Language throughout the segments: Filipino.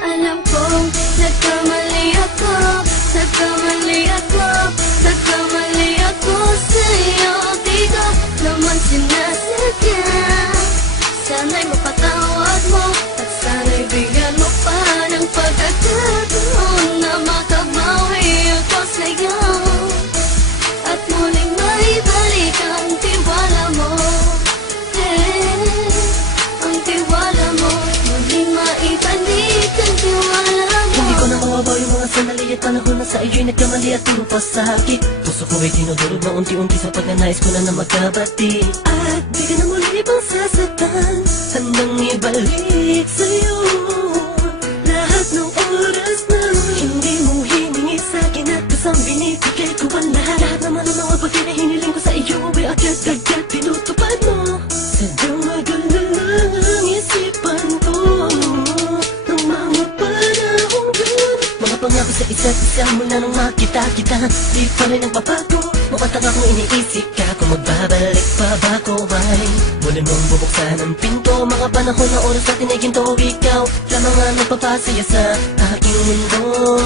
Alam kong nagkamali ako, nagkamali ako, nagkamali ako sa'yo. Di ko naman sinasadya. Sana'y mapatawad mo at sana'y bigyan mo pa ng pagkakataon na makabawi ako sa'yo at muling maibalik ang tiwala mo. Ang tiwala mo, muling maibalik ang tiwala mo. Hindi ko na mawabaw yung mga sandali at panahon na sa iyo'y nagkamali at puro pasakit. Puso ko ay tinudurog na unti-unti sa pagnanais ko na magkabati. At di ka na muli pang sasaktan, handang ibalik sa'yo lahat ng oras na hindi mo hiningi sa'kin at kasang binibigay ko ang lahat. Lahat naman ng mga bagay na hiniling ko sa iyo ay agad-agad tinutupad mo. Sadyang magulo lang ang isipan ko ng mga panahon dun. Mga pangako sa isa't isa mula nung makita kita, di pa rin nagbabago. Mukhang akong iniisip ka kung magbabalik pa ba ko ay muli mong bubuksan ang pinto. Mga panahon na oras natin ay ginto, ikaw lamang ang nagpapasaya sa aking mundo.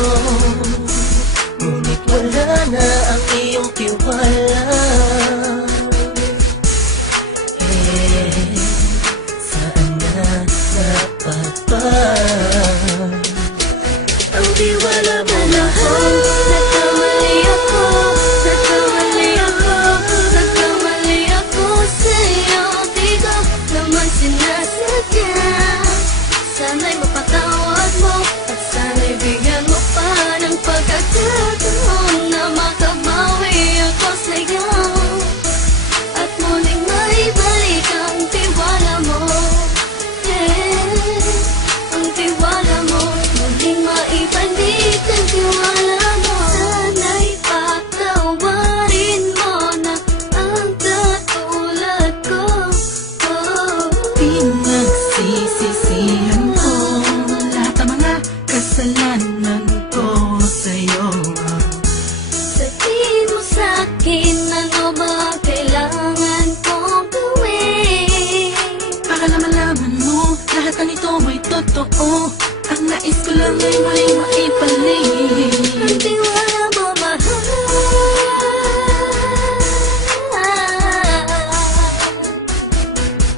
Ngunit wala na ang iyong tiwala. Saan na napagpag ang tiwala mo mahal? Nagkamali ako, nagkamali ako, nagkamali ako sa'yo. Di ko naman sinasadya. Sana'y mapatawad mo at sana'y bigyan mo pa ng pagkakataon na makabawi ako sa'yo at muling maibalik ang tiwala mo. Ang tiwala mo, muling maibalik ang tiwala mo. Sana'y patawarin mo na ang katulad ko. Pinagsisisihan ko lahat ng mga kasalanan ko sa'yo. Sabihin mo sa'kin ano ba ang kailangan kong gawin. Para malaman mo lahat ng ito ay totoo. Ang nais ko lang ay muling maibalik Ang tiwala mo mahal.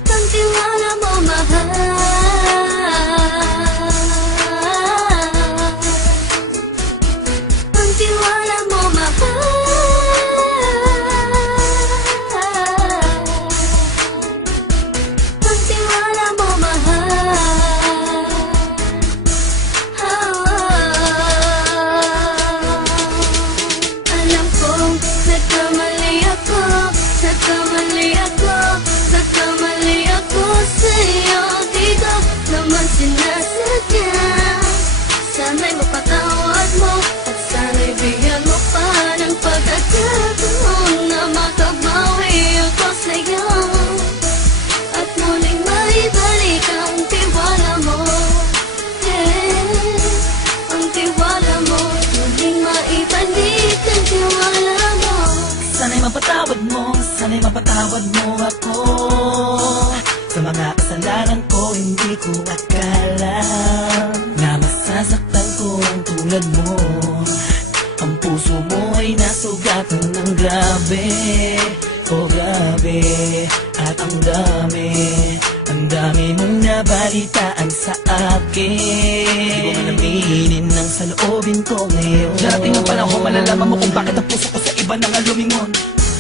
Ang tiwala mo mahal. Ang tiwala mo mahal. Ang tiwala mo mahal. Alam kong nagkamali ako, nagkamali ako, nagkamali ako sa'yo. Di ko naman sinasadya. Sana'y mapatawad mo at sana'y bigyan mo pa ng pagkakataon na makabawi ako sa'yo at muling maibalik ang tiwala mo. Ang tiwala mo, muling maibalik ang tiwala mo. Sana'y mapatawad mo, sana'y mapatawad mo ako sa mga kasalanan ko. Hindi ko akala na masasaktan ko ang tulad mo. Ang puso mo ay nasugatan ng grabe, oh grabe. At ang dami mong nabalitaan sa akin. Di ko man aminin ang saloobin ko ngayon. Darating ang panahon, malalaman mo kung bakit ang puso ko sa iba nang lumingon.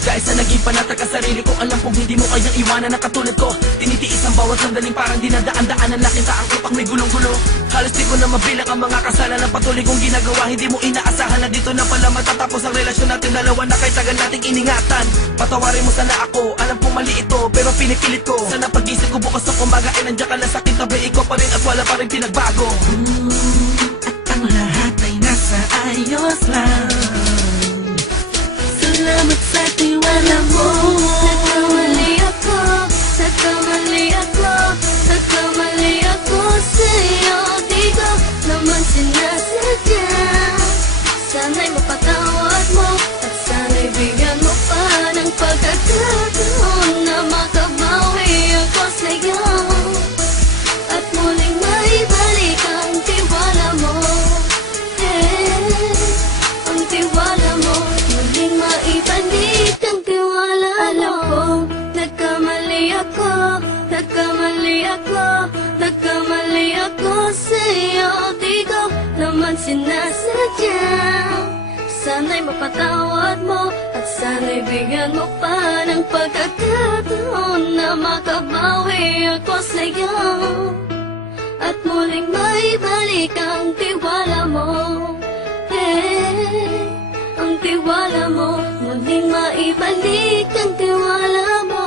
Dahil sa naging panatag ka sarili ko, alam kong hindi mo kayang iwanan na katulad ko. Tinitiis ang bawat sandaling parang dinadaan-daanan. Nakita ang utak may gulong-gulo. Halos di ko na mabilang ang mga kasalanan patuloy kong ginagawa. Hindi mo inaasahan na dito na pala matatapos ang relasyon natin dalawa na kahit tagal nating iningatan. Patawarin mo sana ako, alam kong mali ito pero pinipilit ko. Sana pag-isip ko bukas na kumbaga ay nandiyan ka lang sa akin, tabi ikaw pa rin at wala pa rin pinagbago. At ang lahat ay nasa ayos lang. Salamat sa tiwala mo. Nagkamali ako, nagkamali ako, nagkamali ako sa'yo. Di ko naman sinasadya. Sana'y mapatawad mo at sana'y bigyan mo pa ng pagkakataon na makabawi ako sa'yo at muling maibalik ang tiwala nagkamali ako sa'yo. Di ko naman sinasadya. Sana'y mapatawad mo at sana'y bigyan mo pa ng pagkakataon na makabawi ako sa'yo at muling maibalik ang tiwala mo. Ang tiwala mo, muling maibalik ang tiwala mo.